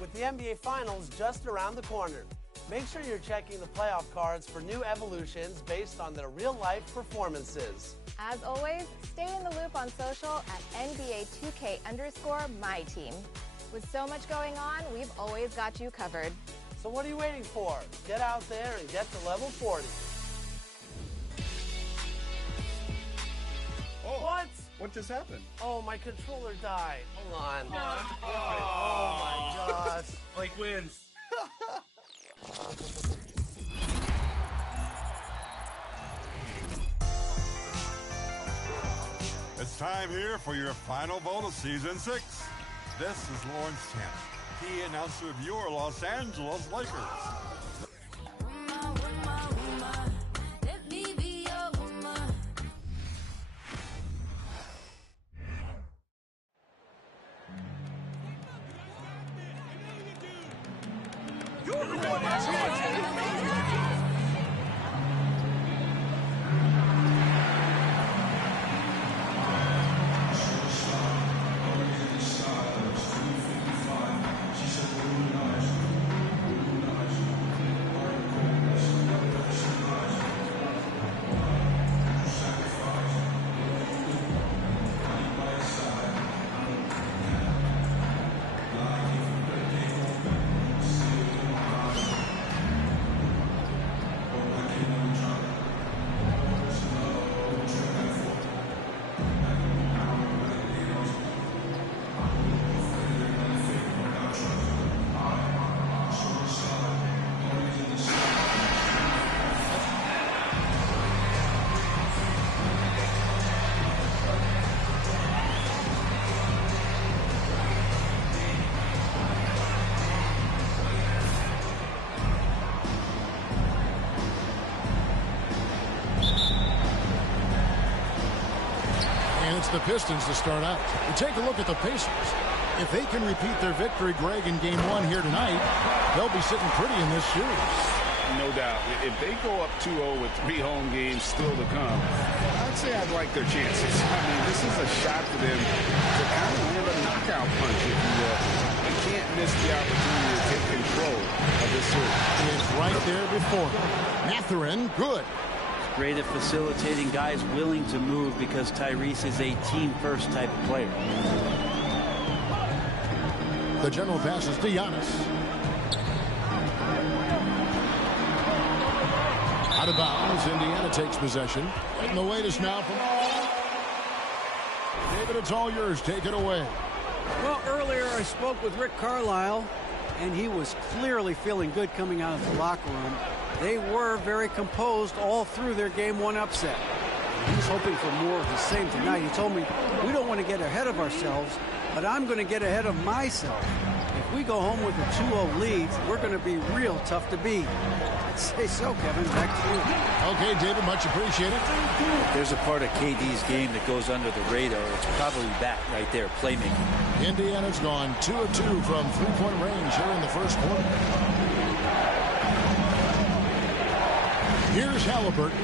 with the NBA Finals just around the corner. Make sure you're checking the playoff cards for new evolutions based on their real-life performances. As always, stay in the loop on social at NBA2K_MyTeam. With so much going on, we've always got you covered. So what are you waiting for? Get out there and get to level 40. Oh, What? what just happened? Oh, my controller died. Hold on. Oh my gosh. Blake wins. It's time here for your final vote of Season 6. This is Lawrence Tanner, key announcer of your Los Angeles Lakers. It's the Pistons to start out. We take a look at the Pacers. If they can repeat their victory, Greg, in Game 1 here tonight, they'll be sitting pretty in this series. No doubt. If they go up 2-0 with 3 home games still to come, I'd say I'd like their chances. I mean, this is a shot for them to kind of land a knockout punch, if you will. They can't miss the opportunity to take control of this series. It's right there before them. Mathurin, good. Great at facilitating, guys willing to move because Tyrese is a team-first type of player. The general pass is to Giannis. Out of bounds, Indiana takes possession. Right in the way to now from David, it's all yours. Take it away. Well, earlier I spoke with Rick Carlisle, and he was clearly feeling good coming out of the locker room. They were very composed all through their Game 1 upset. He's hoping for more of the same tonight. He told me, we don't want to get ahead of ourselves, but I'm going to get ahead of myself. If we go home with a 2-0 lead, we're going to be real tough to beat. I'd say so, Kevin. Back to you. Okay, David, much appreciated. There's a part of KD's game that goes under the radar. It's probably that right there, playmaking. Indiana's gone 2 of 2 from three-point range here in the first quarter. Here's Halliburton.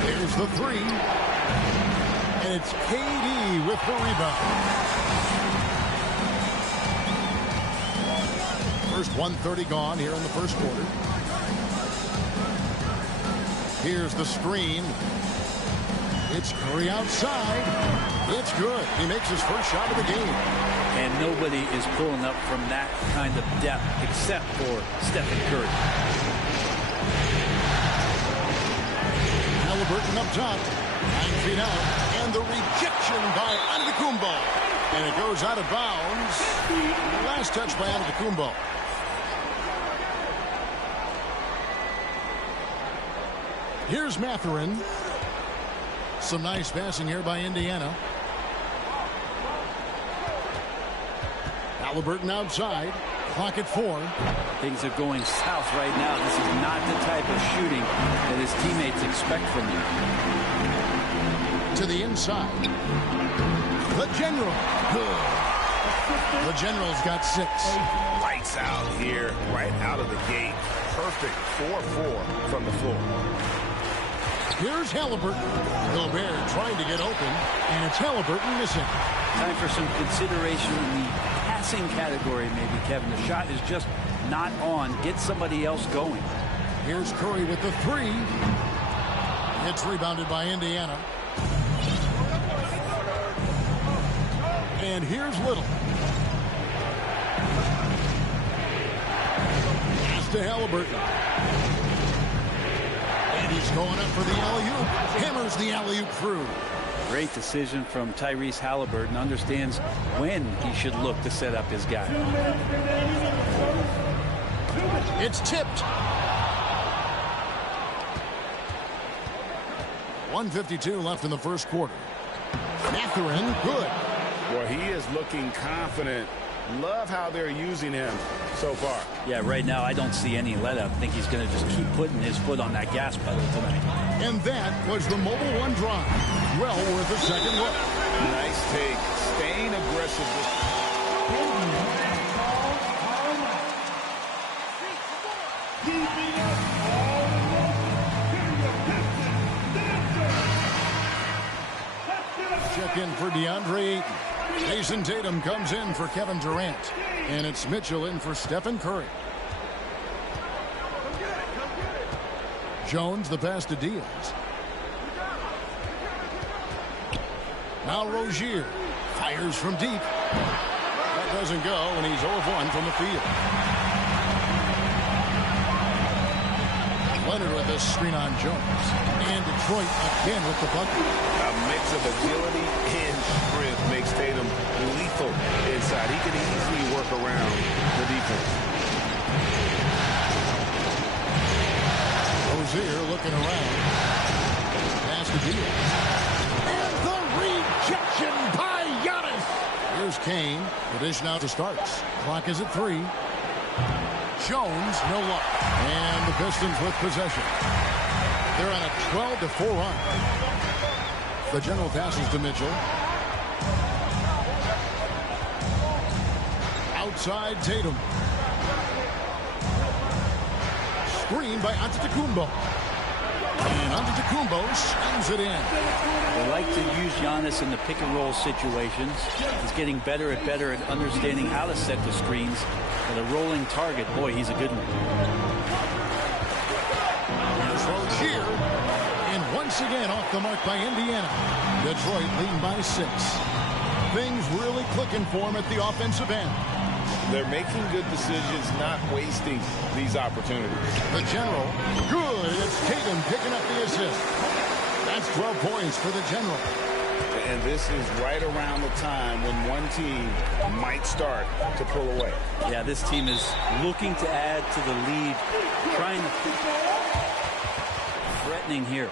There's the three. And it's KD with the rebound. First 1:30 gone here in the first quarter. Here's the screen. It's Curry outside. It's good. He makes his first shot of the game. And nobody is pulling up from that kind of depth except for Stephen Curry. Halliburton up top, 9 feet out, and the rejection by Antetokounmpo. And it goes out of bounds. Last touch by Antetokounmpo. Here's Mathurin. Some nice passing here by Indiana. Halliburton outside. Clock at 4. Things are going south right now. This is not the type of shooting that his teammates expect from him. To the inside. The General. Good. The General's got 6. Lights out here, right out of the gate. Perfect 4-4 from the floor. Here's Halliburton. Gobert trying to get open, and it's Halliburton missing. Time for some consideration in the blitzing category, maybe, Kevin. The shot is just not on. Get somebody else going. Here's Curry with the three. It's rebounded by Indiana. And here's Little. Pass to Halliburton. And he's going up for the alley-oop. Hammers the alley-oop through. Great decision from Tyrese Halliburton. Understands when he should look to set up his guy. It's tipped. 1:52 left in the first quarter. Mathurin, good. Well, he is looking confident. Love how they're using him so far. Yeah, right now I don't see any let up. I think he's going to just keep putting his foot on that gas pedal tonight. And that was the Mobile One drive. Well worth a second look. Nice take. Staying aggressive. Check in for DeAndre Ayton. Jason Tatum comes in for Kevin Durant. And it's Mitchell in for Stephen Curry. Jones, the pass to Diaz. Now Rozier fires from deep. That doesn't go, and he's 0 of 1 from the field. Leonard with this screen on Jones. And Detroit again with the bucket. A mix of agility and strength makes Tatum lethal inside. He can easily work around the defense. Rozier looking around. Pass to Diaz. And the rejection by Giannis. Here's Kane. The dish now to starts. Clock is at 3. Jones, no luck. And the Pistons with possession. They're on a 12-4 run. The general passes to Mitchell. Outside Tatum. Screen by Antetokounmpo. And Antetokounmpo slams it in. They like to use Giannis in the pick-and-roll situations. He's getting better at understanding how to set the screens. And a rolling target, boy, he's a good one. Here's Rozier. And once again off the mark by Indiana. Detroit leading by 6. Things really clicking for him at the offensive end. They're making good decisions, not wasting these opportunities. The general, good. It's Tatum picking up the assist. That's 12 points for the general. And this is right around the time when one team might start to pull away. Yeah, this team is looking to add to the lead, trying to threatening here.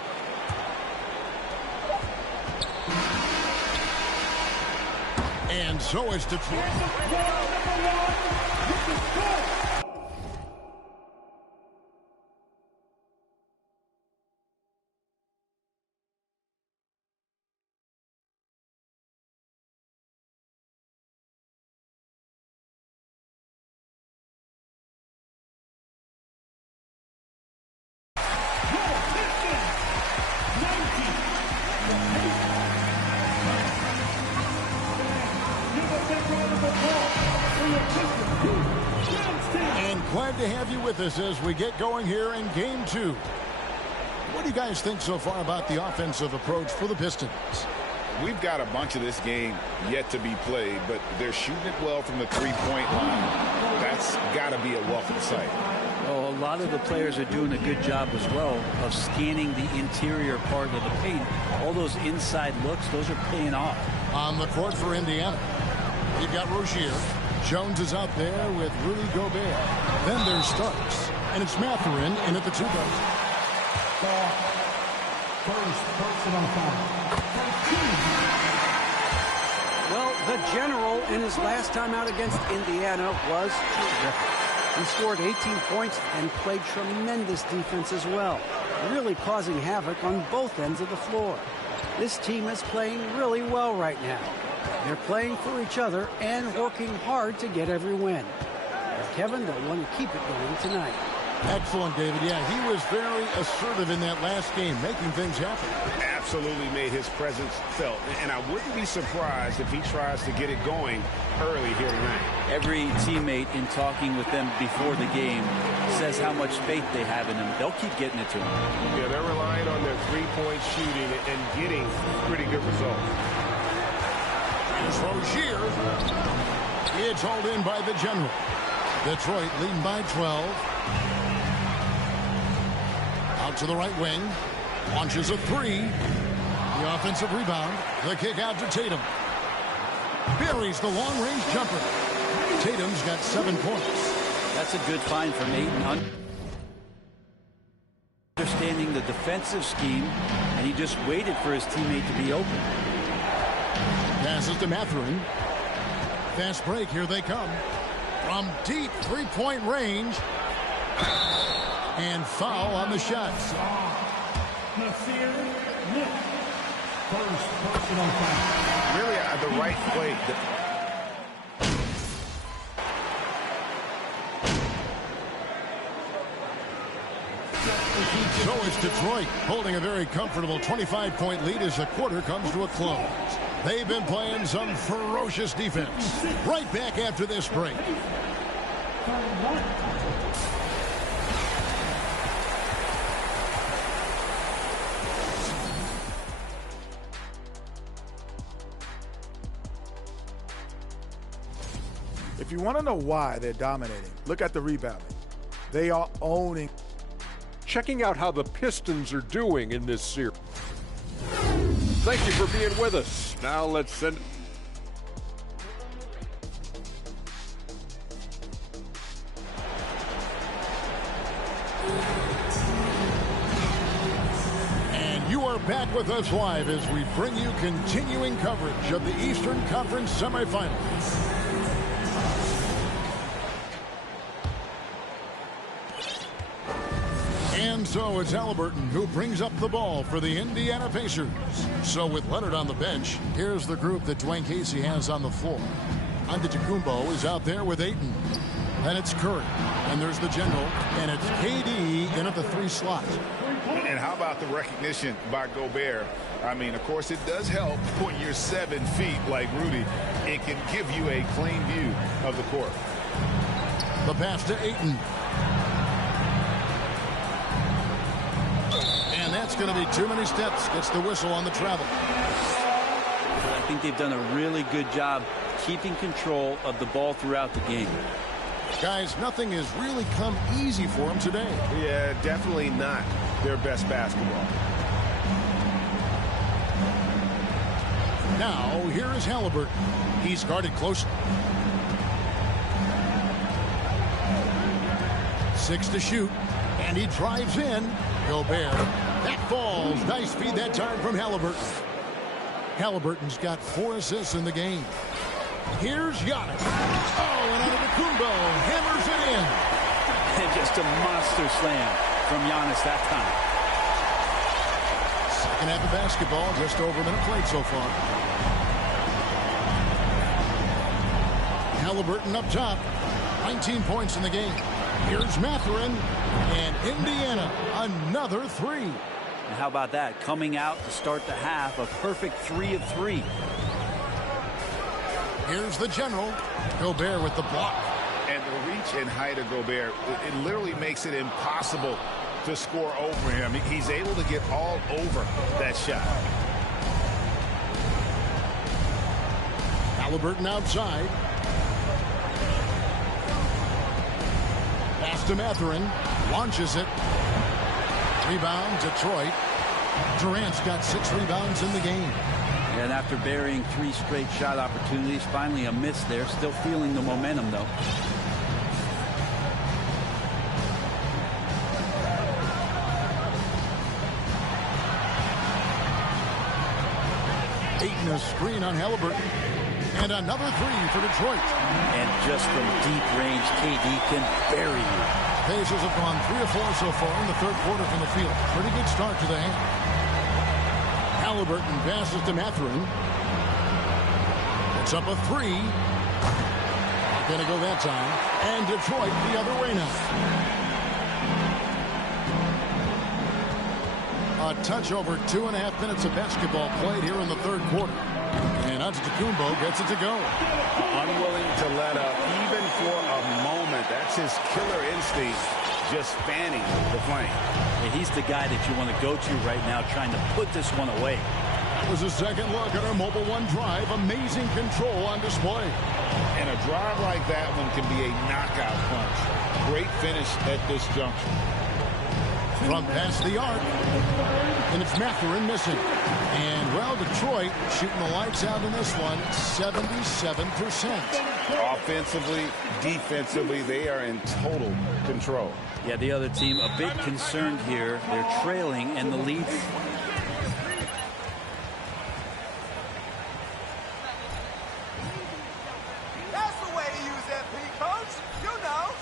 And so is Detroit. Glad to have you with us as we get going here in Game 2. What do you guys think so far about the offensive approach for the Pistons? We've got a bunch of this game yet to be played, but they're shooting it well from the three-point line. That's got to be a welcome sight. Well, a lot of the players are doing a good job as well of scanning the interior part of the paint. All those inside looks, those are paying off. On the court for Indiana, you've got Rozier. Jones is out there with Rudy Gobert. Then there's Starks. And it's Mathurin in at the 2 guard. First personal foul. Well, the general in his last time out against Indiana was terrific. He scored 18 points and played tremendous defense as well, really causing havoc on both ends of the floor. This team is playing really well right now. They're playing for each other and working hard to get every win. But Kevin, they'll want to keep it going tonight. Excellent, David. Yeah, he was very assertive in that last game, making things happen. Absolutely made his presence felt. And I wouldn't be surprised if he tries to get it going early here tonight. Every teammate in talking with them before the game says how much faith they have in him. They'll keep getting it to him. Yeah, they're relying on their three-point shooting and getting pretty good results. Here's Rozier. It's hauled in by the General. Detroit leading by 12. Out to the right wing. Launches a three. The offensive rebound. The kick out to Tatum. Buries the long-range jumper. Tatum's got 7 points. That's a good find from Ayton. Understanding the defensive scheme, and he just waited for his teammate to be open. Passes to Mathurin. Fast break. Here they come. From deep three-point range. And foul on the shots. First personal foul. Really the right play. So it's Detroit holding a very comfortable 25-point lead as the quarter comes to a close. They've been playing some ferocious defense. Right back after this break. If you want to know why they're dominating, look at the rebounding. They are owning. Checking out how the Pistons are doing in this series. Thank you for being with us. Now let's send. And you are back with us live as we bring you continuing coverage of the Eastern Conference semifinals. And so it's Halliburton who brings up the ball for the Indiana Pacers. So with Leonard on the bench, here's the group that Dwayne Casey has on the floor. Antetokounmpo is out there with Ayton. Then it's Curry. And there's the General. And it's KD in at the 3 slot. And how about the recognition by Gobert? I mean, of course, it does help when you're 7 feet like Rudy. It can give you a clean view of the court. The pass to Ayton. And that's going to be too many steps. Gets the whistle on the travel. I think they've done a really good job keeping control of the ball throughout the game. Guys, nothing has really come easy for them today. Yeah, definitely not their best basketball. Now, here is Halliburton. He's guarded closely. 6 to shoot. And he drives in. Gobert. That falls. Nice feed that time from Halliburton. Halliburton's got 4 assists in the game. Here's Giannis. Oh, and Antetokounmpo hammers it in. And just a monster slam from Giannis that time. Second half of basketball, just over a minute played so far. Halliburton up top. 19 points in the game. Here's Mathurin. And Indiana, another 3. And how about that? Coming out to start the half, a perfect 3 of 3. Here's the General. Gobert with the block. And the reach and height of Gobert, it literally makes it impossible to score over him. He's able to get all over that shot. Halliburton outside. Pass to Mathurin. Launches it. Rebound, Detroit. Durant's got 6 rebounds in the game. And after burying 3 straight shot opportunities, finally a miss there. Still feeling the momentum, though. Ayton a screen on Halliburton. And another 3 for Detroit. And just from deep range, KD can bury you. Pacers have gone 3 of 4 so far in the third quarter from the field. Pretty good start to the half. Halliburton passes to Mathurin. It's up a 3. Not going to go that time. And Detroit the other way now. A touch over 2.5 minutes of basketball played here in the third quarter. And Antetokounmpo gets it to go. Unwilling to let up, even for a moment. That's his killer instinct, just fanning the flame. Yeah, he's the guy that you want to go to right now, trying to put this one away. That was a second look at our Mobile One drive. Amazing control on display. And a drive like that one can be a knockout punch. Great finish at this junction. From past the arc, and it's Mathurin missing. And, well, Detroit shooting the lights out in this one, 77%. Offensively, defensively, they are in total control. Yeah, the other team a bit concerned here. They're trailing, and the lead. That's the way to use that P, coach. You know.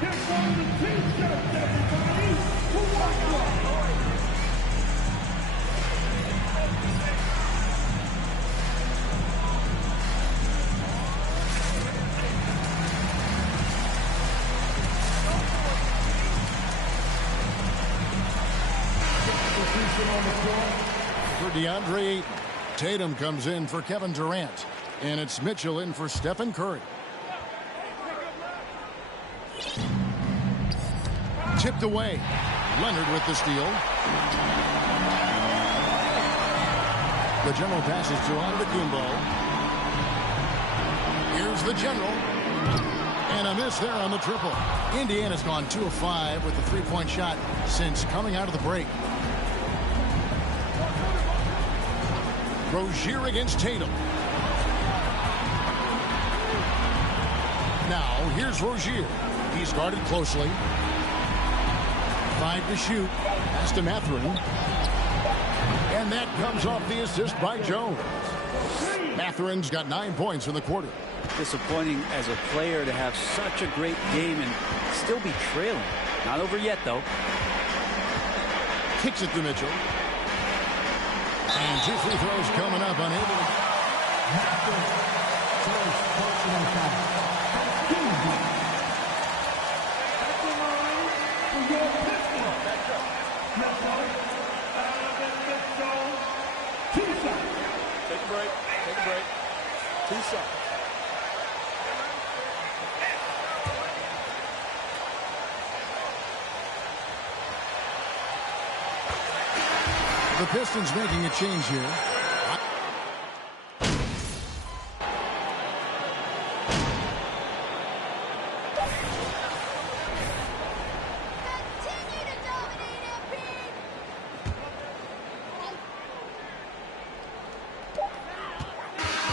Here's one of the t-shirts, everybody. Who wants one? For DeAndre Ayton. Tatum comes in for Kevin Durant. And it's Mitchell in for Stephen Curry. Tipped away. Leonard with the steal. The general passes to Antetokounmpo. Here's the general. And a miss there on the triple. Indiana's gone 2 of 5 with the three-point shot since coming out of the break. Rozier against Tatum. Now, here's Rozier. He's guarded closely. 5 to shoot. Pass to Mathurin. And that comes off the assist by Jones. Mathurin's got 9 points in the quarter. Disappointing as a player to have such a great game and still be trailing. Not over yet, though. Kicks it to Mitchell. And 2 free throws coming up, unable to... First personal foul. Take a break. Take a break. 2 shots. The Pistons making a change here.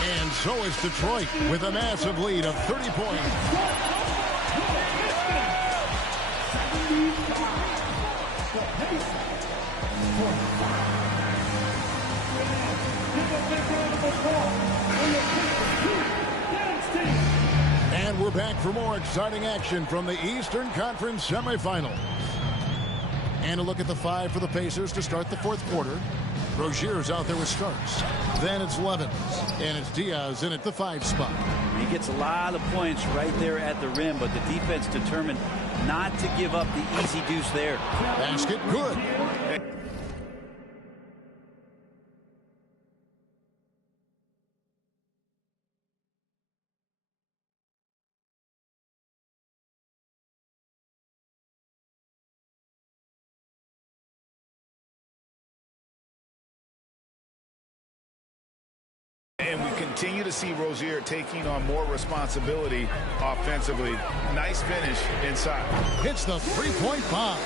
And so is Detroit with a massive lead of 30 points. And we're back for more exciting action from the Eastern Conference semifinals. And a look at the 5 for the Pacers to start the fourth quarter. Rozier's out there with Starks. Then it's Levins. And it's Diaz in at the 5 spot. He gets a lot of points right there at the rim, but the defense determined not to give up the easy deuce there. Basket good. And we continue to see Rozier taking on more responsibility offensively. Nice finish inside. Hits the three-point bomb.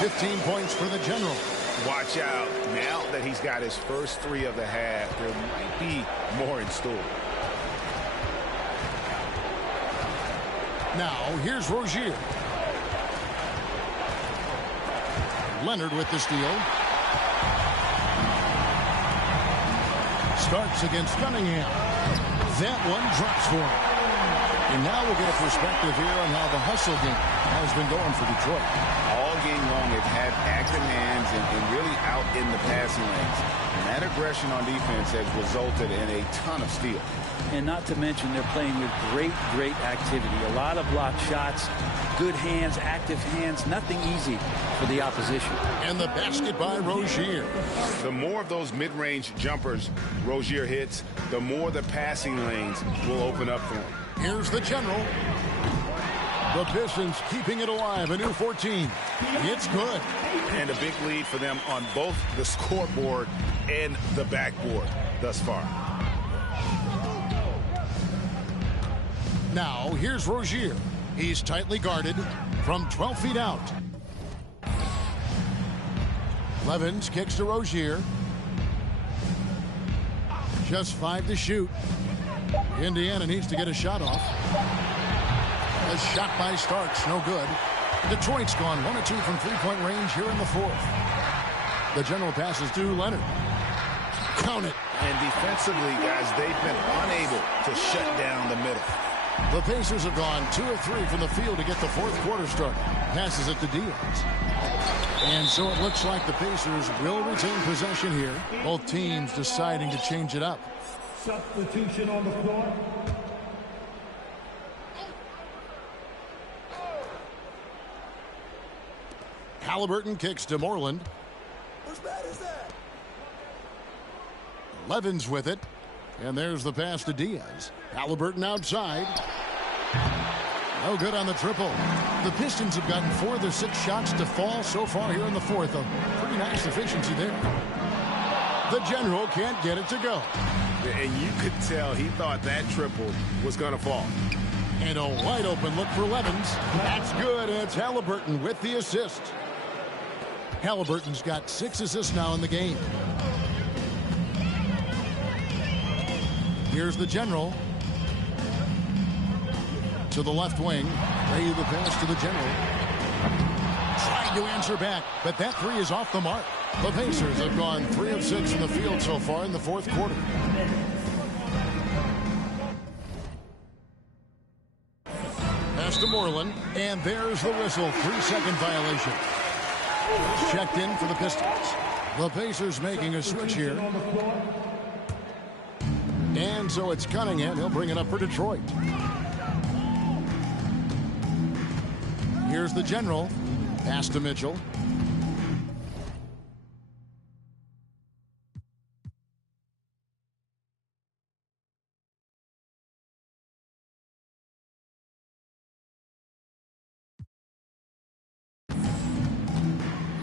15 points for the General. Watch out. Now that he's got his first 3 of the half, there might be more in store. Now, here's Rozier. Leonard with the steal. Starks against Cunningham. That one drops for him. And now we'll get a perspective here on how the hustle game has been going for Detroit. All game long, they've had active hands and really out in the passing lanes. And that aggression on defense has resulted in a ton of steals. And not to mention they're playing with great activity. A lot of blocked shots, good hands, active hands, nothing easy for the opposition. And the basket by Rozier. The more of those mid-range jumpers Rozier hits, the more the passing lanes will open up for him. Here's the general. The Pistons keeping it alive, a new 14. It's good. And a big lead for them on both the scoreboard and the backboard thus far. Now, here's Rozier. He's tightly guarded from 12 feet out. Levens kicks to Rozier. Just 5 to shoot. Indiana needs to get a shot off. A shot by Starks, no good. Detroit's gone 1 of 2 from three-point range here in the fourth. The general passes to Leonard. Count it. And defensively, guys, they've been unable to shut down the middle. The Pacers have gone 2 of 3 from the field to get the fourth quarter started. Passes it to Diaz. And so it looks like the Pacers will retain possession here. Both teams deciding to change it up. Substitution on the floor. Halliburton kicks to Moreland. Whose bad is that? Levens with it. And there's the pass to Diaz. Halliburton outside. No good on the triple. The Pistons have gotten 4 of their 6 shots to fall so far here in the fourth. A pretty nice efficiency there. The general can't get it to go. And you could tell he thought that triple was going to fall. And a wide open look for Levens. That's good. It's Halliburton with the assist. Halliburton's got 6 assists now in the game. Here's the general. To the left wing. Ray the pass to the general. Trying to answer back, but that 3 is off the mark. The Pacers have gone 3 of 6 from the field so far in the fourth quarter. Pass to Moreland, and there's the whistle. 3-second violation. Checked in for the Pistons. The Pacers making a switch here. And so it's Cunningham. He'll bring it up for Detroit. Here's the general. Pass to Mitchell.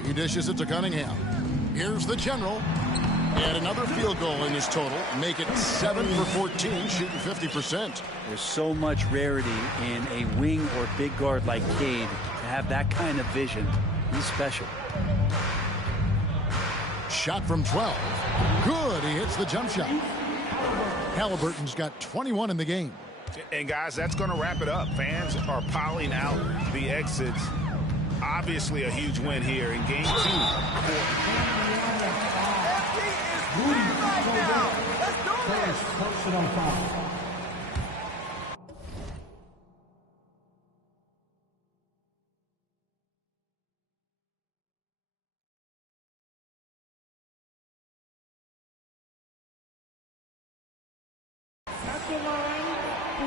He dishes it to Cunningham. Here's the general. And another field goal in his total. Make it 7 for 14, shooting 50%. There's so much rarity in a wing or big guard like Cade to have that kind of vision. He's special. Shot from 12. Good. He hits the jump shot. Halliburton's got 21 in the game. And, guys, that's going to wrap it up. Fans are piling out the exits. Obviously a huge win here in Game 2. Right now. Let's do this. Personal foul.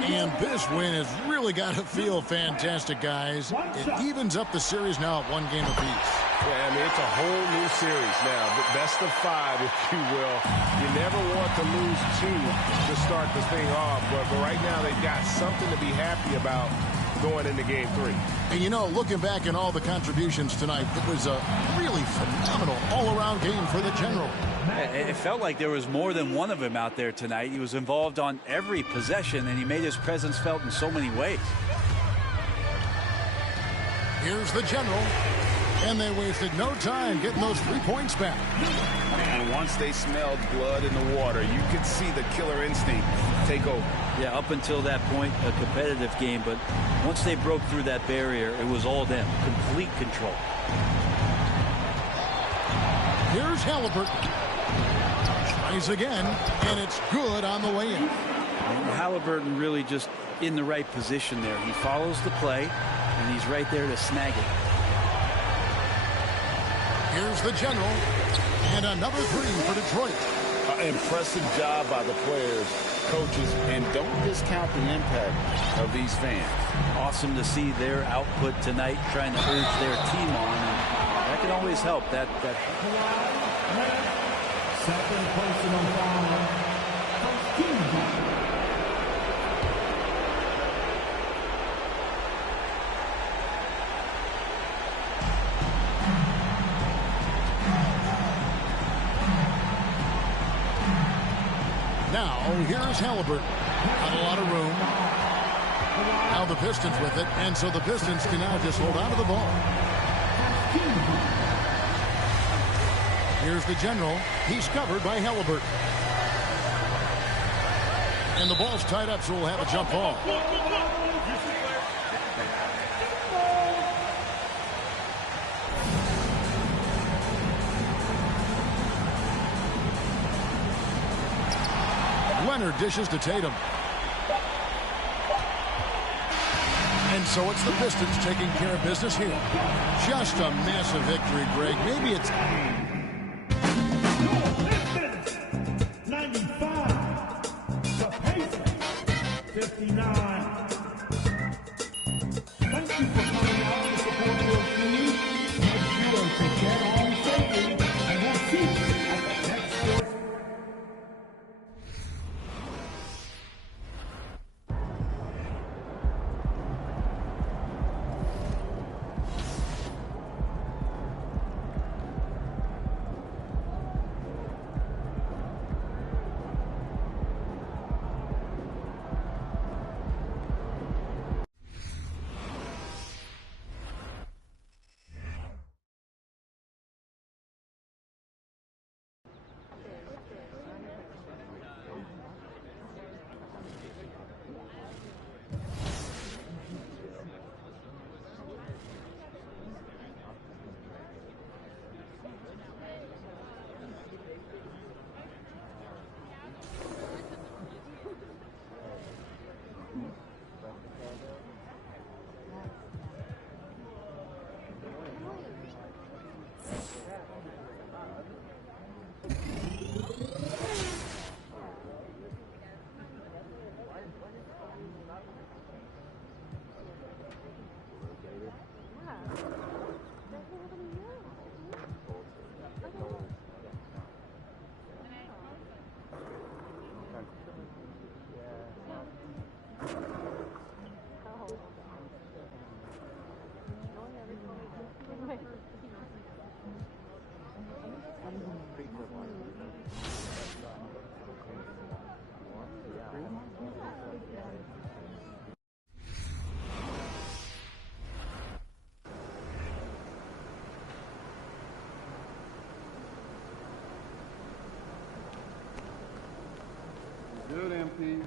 And this win has really got to feel fantastic, guys. It evens up the series now at 1 game apiece. Yeah, I mean, it's a whole new series now. But best of 5, if you will. You never want to lose 2 to start this thing off. But right now, they've got something to be happy about going into Game 3. And, you know, looking back at all the contributions tonight, it was a really phenomenal all-around game for the general. It felt like there was more than one of them out there tonight. He was involved on every possession, and he made his presence felt in so many ways. Here's the general. And they wasted no time getting those 3 points back. And once they smelled blood in the water, you could see the killer instinct take over. Yeah, up until that point, a competitive game. But once they broke through that barrier, it was all them. Complete control. Here's Halliburton. Tries again, and it's good on the way in. And Halliburton really just in the right position there. He follows the play, and he's right there to snag it. Here's the general, and another three for Detroit. Impressive job by the players, coaches, and don't discount the impact of these fans. Awesome to see their output tonight, trying to urge their team on, and that can always help. That second personal foul. Now, here's Halliburton. Not a lot of room. Now the Pistons with it, and so the Pistons can now just hold on to the ball. Here's the general. He's covered by Halliburton. And the ball's tied up, so we'll have a jump ball. Leonard dishes to Tatum. And so it's the Pistons taking care of business here. Just a massive victory, Greg. Maybe it's... 95. The Pacers, 59. Thank you for coming out to support your team. Make sure to get home safely and have seats at the next sports. Good, MP.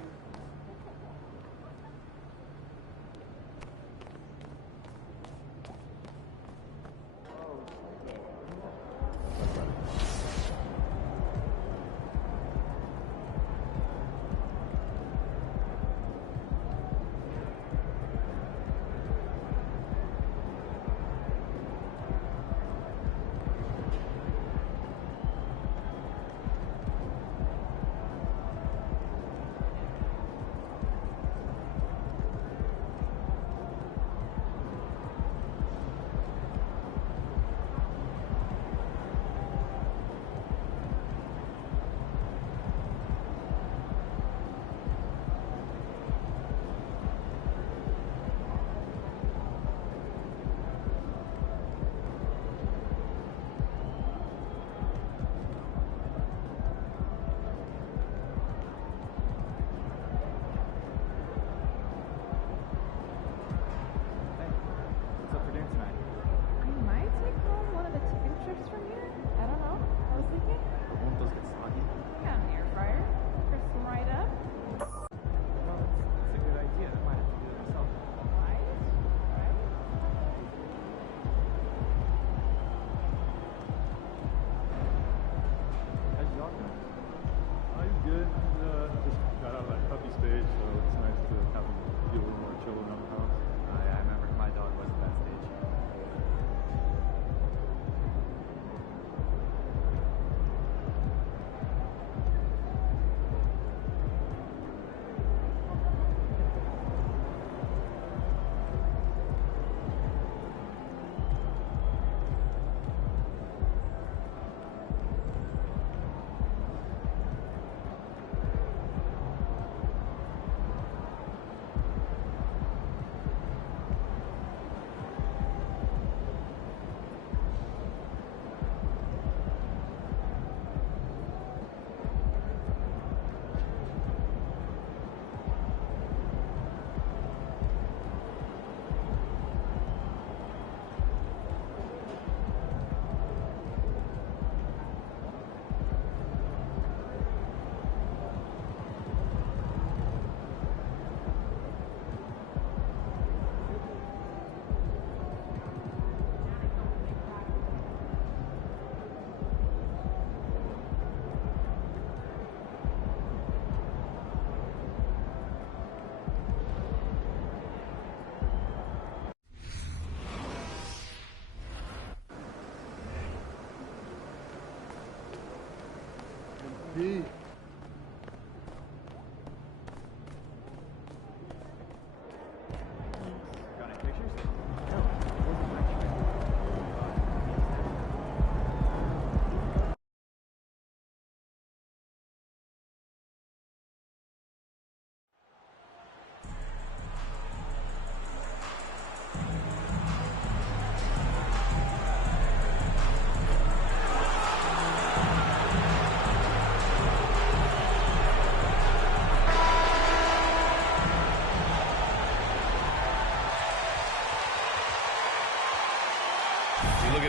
MP.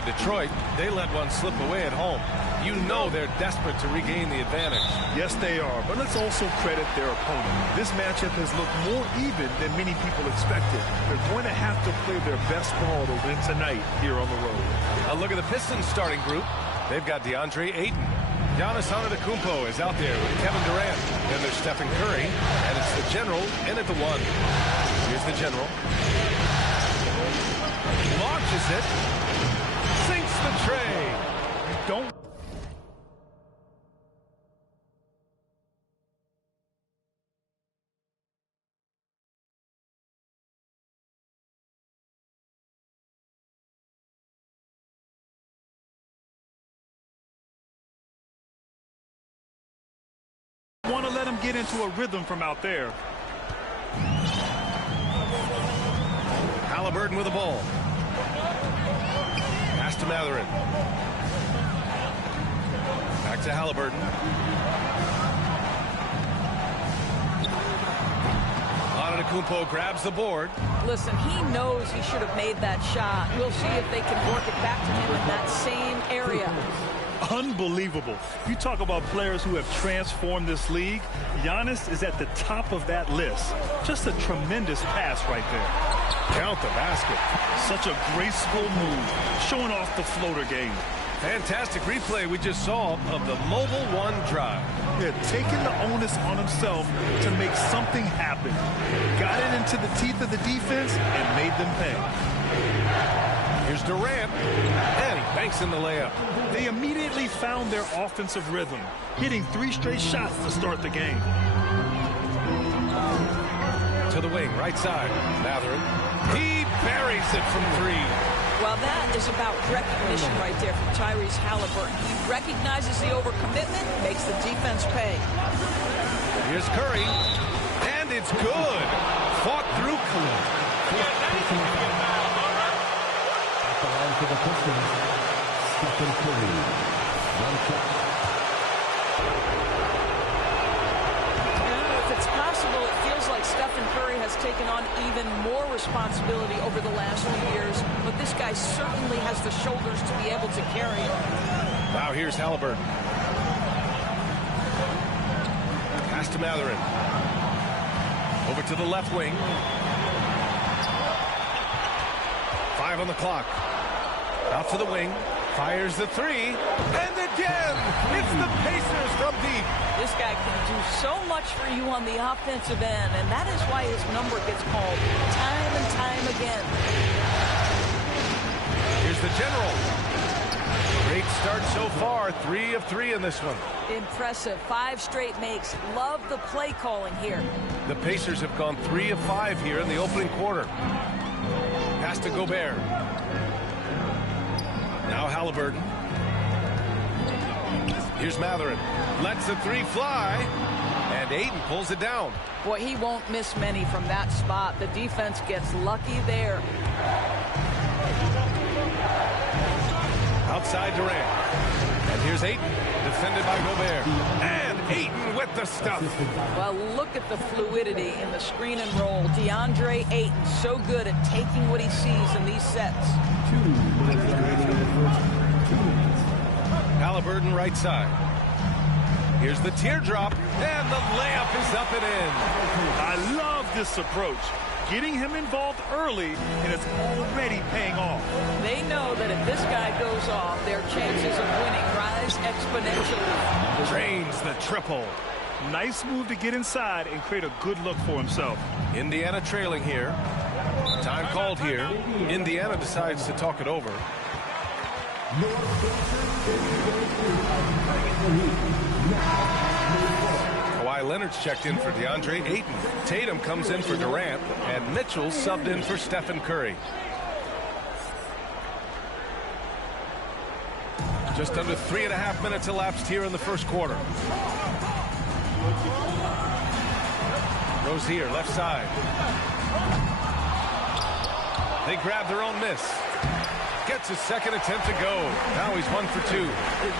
Detroit, they let one slip away at home. You know they're desperate to regain the advantage. Yes, they are, but let's also credit their opponent. This matchup has looked more even than many people expected. They're going to have to play their best ball to win tonight here on the road. A look at the Pistons starting group. They've got DeAndre Ayton. Giannis Antetokounmpo is out there with Kevin Durant. Then there's Stephen Curry, and it's the General in at the 1. Here's the General. Launches it. Sinks the tray. Don't. Want to let him get into a rhythm from out there. Halliburton with the ball. Pass to Mathurin. Back to Halliburton. Antetokounmpo grabs the board. Listen, he knows he should have made that shot. We'll see if they can work it back to him in that same area. Unbelievable. You talk about players who have transformed this league. Giannis is at the top of that list. Just a tremendous pass right there. Count the basket. Such a graceful move, showing off the floater game. Fantastic replay we just saw of the Mobile One drive. Yeah, taking the onus on himself to make something happen. Got it into the teeth of the defense and made them pay. Here's Durant, and he banks in the layup. They immediately found their offensive rhythm, hitting 3 straight shots to start the game. To the wing, right side. Mathurin. He buries it from 3. Well, that is about recognition right there from Tyrese Halliburton. He recognizes the overcommitment, makes the defense pay. Here's Curry, and it's good. Fought through Curry. At the line for the Pistons, Stephen Curry. 1 shot. If it's possible, it feels like Stephen Curry has taken on even more responsibility over the last few years, but this guy certainly has the shoulders to be able to carry it. Now here's Halliburton. Pass to Mathurin. Over to the left wing. 5 on the clock. Out to the wing. Fires the 3. And again, it's the Pacers from deep. This guy can do so much for you on the offensive end, and that is why his number gets called time and time again. Here's the General. Great start so far. 3 of 3 in this one. Impressive. 5 straight makes. Love the play calling here. The Pacers have gone 3 of 5 here in the opening quarter. Pass to Gobert. Now Halliburton. Here's Mathurin. Lets the 3 fly. And Ayton pulls it down. Boy, he won't miss many from that spot. The defense gets lucky there. Outside Durant. And here's Ayton. Defended by Gobert. And Ayton with the stuff. Well, look at the fluidity in the screen and roll. DeAndre Ayton, so good at taking what he sees in these sets. Halliburton right side. Here's the teardrop, and the layup is up and in. I love this approach. Getting him involved early, and it's already paying off. They know that if this guy goes off, their chances of winning rise exponentially. Drains the triple. Nice move to get inside and create a good look for himself. Indiana trailing here. Time called here. Indiana decides to talk it over. Your Kawhi Leonard's checked in for DeAndre Ayton. Tatum comes in for Durant, and Mitchell subbed in for Stephen Curry. Just under 3.5 minutes elapsed here in the first quarter. Rozier, left side. They grab their own miss. Gets his second attempt to go. Now he's 1 for 2.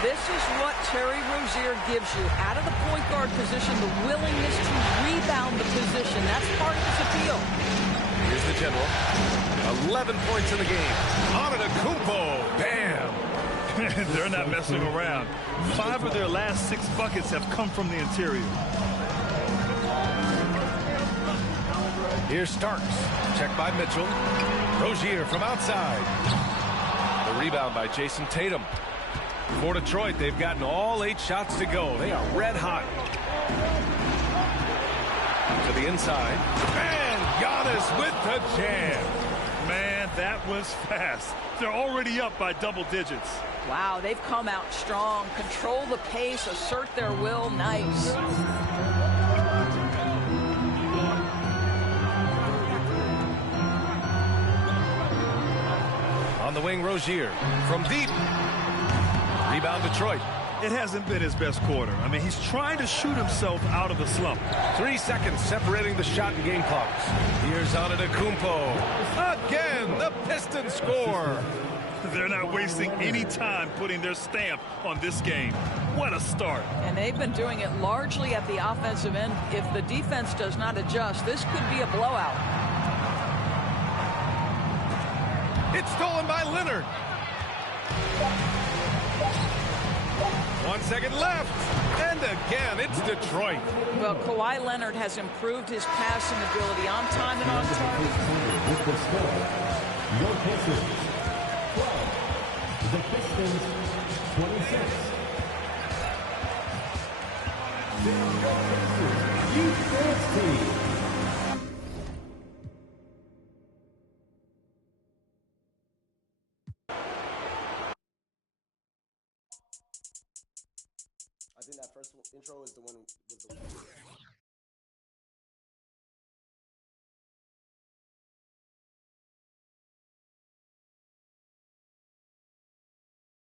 This is what Terry Rozier gives you. Out of the point guard position, the willingness to rebound the position. That's part of his appeal. Here's the general. 11 points in the game. Antetokounmpo. Bam. They're not messing around. 5 of their last 6 buckets have come from the interior. Here's Starks. Checked by Mitchell. Rozier from outside. The rebound by Jason Tatum. For Detroit, they've gotten all 8 shots to go. They are red hot. To the inside. And Giannis with the jam. Man, that was fast. They're already up by double digits. Wow, they've come out strong. Control the pace, assert their will. Nice. On the wing, Rozier from deep. Rebound Detroit. It hasn't been his best quarter. I mean, he's trying to shoot himself out of the slump. 3 seconds separating the shot and game clocks. Here's Antetokounmpo. Again, the Pistons score. They're not wasting any time putting their stamp on this game. What a start. And they've been doing it largely at the offensive end. If the defense does not adjust, this could be a blowout. It's stolen by Leonard. 1 second left. And again, it's Detroit. Well, Kawhi Leonard has improved his passing ability on time and on target. With the score, your Pistons 12, the Pistons 26. Your Pistons, team. I think that first intro is the one with the